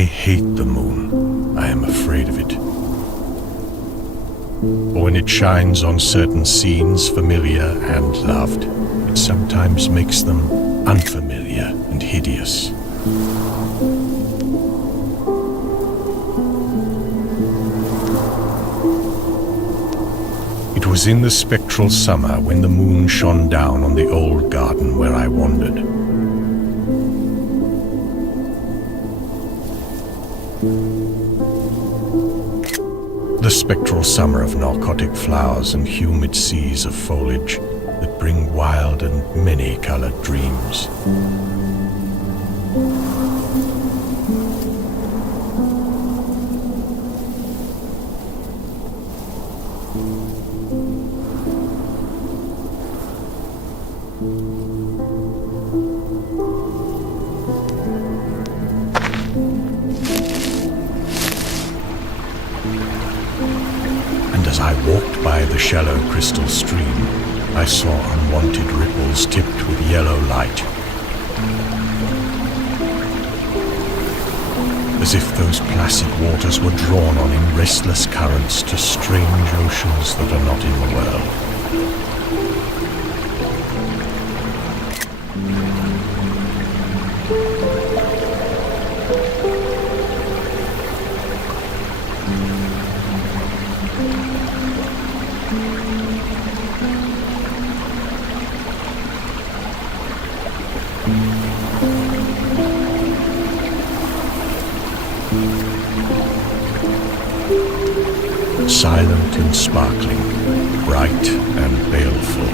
I hate the moon. I am afraid of it. For when it shines on certain scenes, familiar and loved, it sometimes makes them unfamiliar and hideous. It was in the spectral summer when the moon shone down on the old garden where I wandered. The spectral summer of narcotic flowers and humid seas of foliage that bring wild and many-colored dreams. As I walked by the shallow crystal stream, I saw unwanted ripples tipped with yellow light. As if those placid waters were drawn on in restless currents to strange oceans that are not in the world. Silent and sparkling, bright and baleful,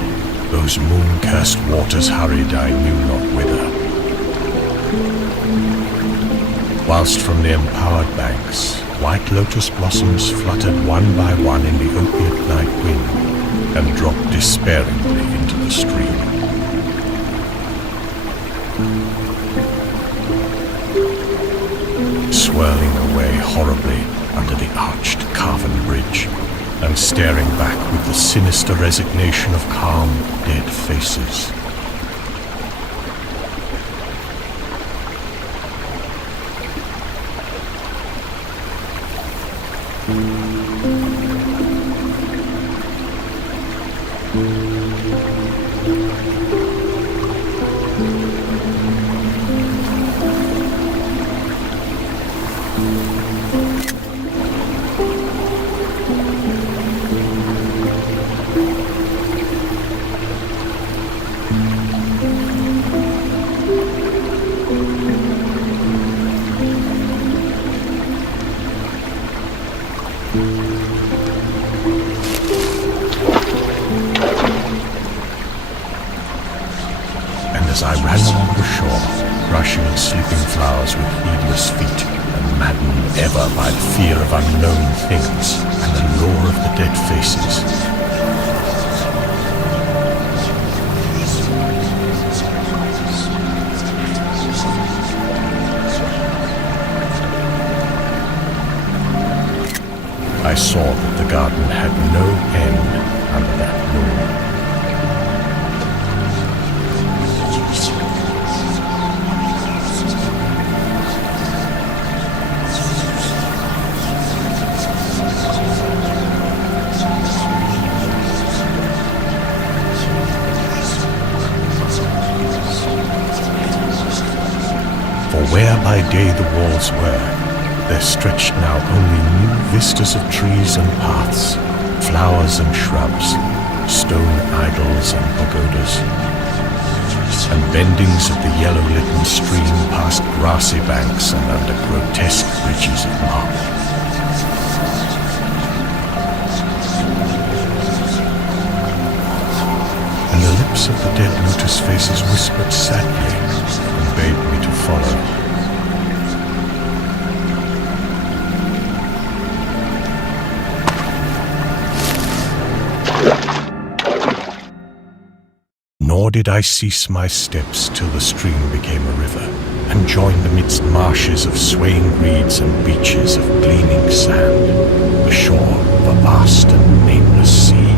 those moon-cursed waters hurried I knew not whither. Whilst from the empowered banks, white lotus blossoms fluttered one by one in the opiate night wind and dropped despairingly into the stream. Swirling away horribly under the arched carven bridge, and staring back with the sinister resignation of calm, dead faces. As I ran along the shore, brushing sleeping flowers with heedless feet, and maddened ever by the fear of unknown things and the lure of the dead faces. I saw that the garden had no end under that moon. For where by day the walls were, there stretched now only new vistas of trees and paths, flowers and shrubs, stone idols and pagodas, and bendings of the yellow-litten stream past grassy banks and under grotesque bridges of marble. And the lips of the dead lotus faces whispered sadly and bade me to follow. Nor did I cease my steps till the stream became a river, and joined amidst marshes of swaying reeds and beaches of gleaming sand, the shore of a vast and nameless sea.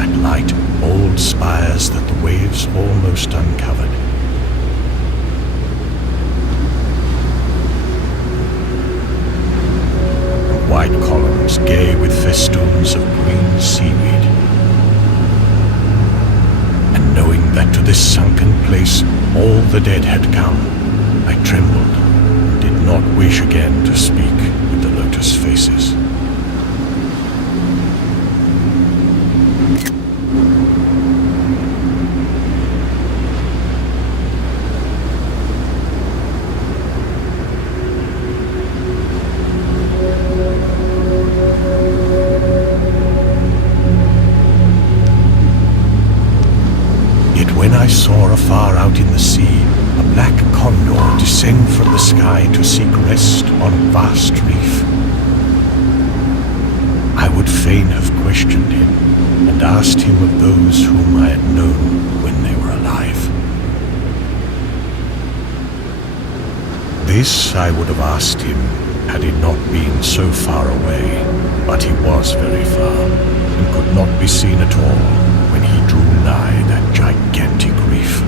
that light old spires that the waves almost uncovered. And white columns gay with festoons of green seaweed. And knowing that to this sunken place all the dead had come, I trembled and did not wish again to speak with the lotus faces. When I saw afar out in the sea a black condor descend from the sky to seek rest on a vast reef, I would fain have questioned him and asked him of those whom I had known when they were alive. This I would have asked him had he not been so far away, but he was very far and could not be seen at all when he drew nigh that gigantic reef.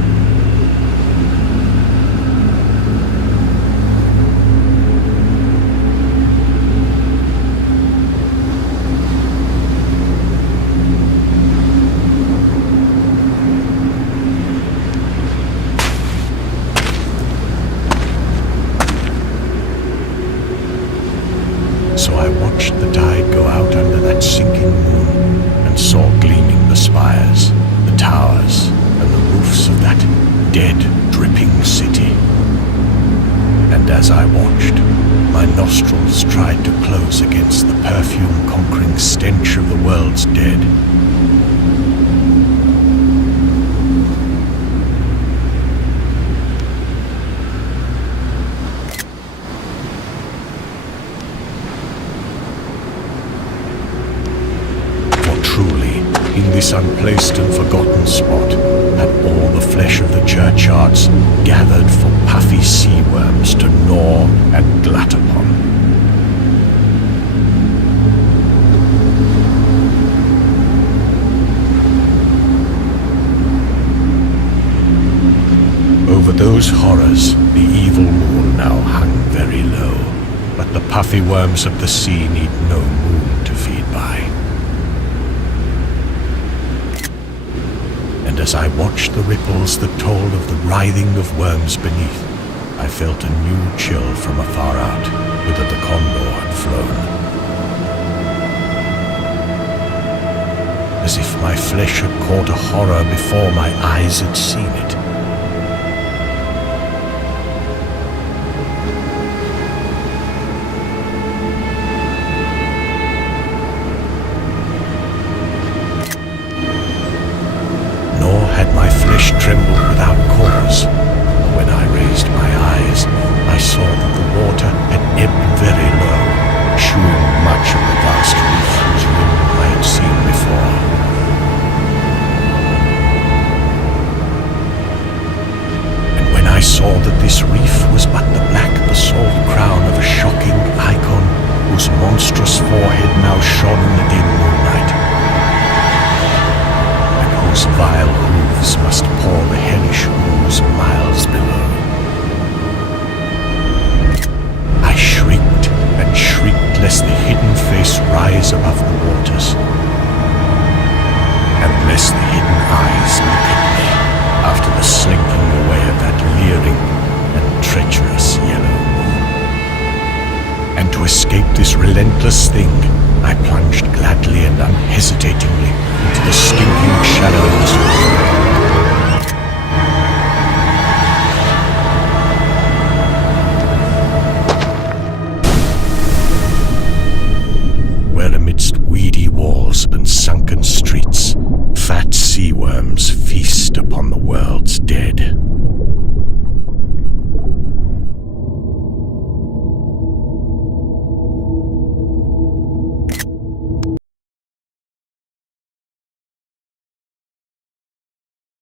So I watched the tide go out under that sinking moon and saw gleaming the spires, the towers, and the roofs of that dead, dripping city. And as I watched, my nostrils tried to close against the perfume-conquering stench of the world's dead. In this unplaced and forgotten spot had all the flesh of the churchyards gathered for puffy sea worms to gnaw and glut upon. Over those horrors the evil moon now hung very low, but the puffy worms of the sea need no moon to feed by. And as I watched the ripples that told of the writhing of worms beneath, I felt a new chill from afar out, whither the condor had flown. As if my flesh had caught a horror before my eyes had seen it. Trembled without cause. When I raised my eyes, I saw that the water had ebbed very low, shewing much of the vast reef whose rim I had seen before. And when I saw that this reef was but the black basalt crown of a shocking icon whose monstrous forehead now shone in the dim moonlight, and whose vile hooves must pour the hellish ooze miles below, I shrieked and shrieked lest the hidden face rise above the waters, and lest the hidden eyes look at me after the slinking away of that leering and treacherous yellow moon. And to escape this relentless thing, I plunged gladly and unhesitatingly into the stinking shallows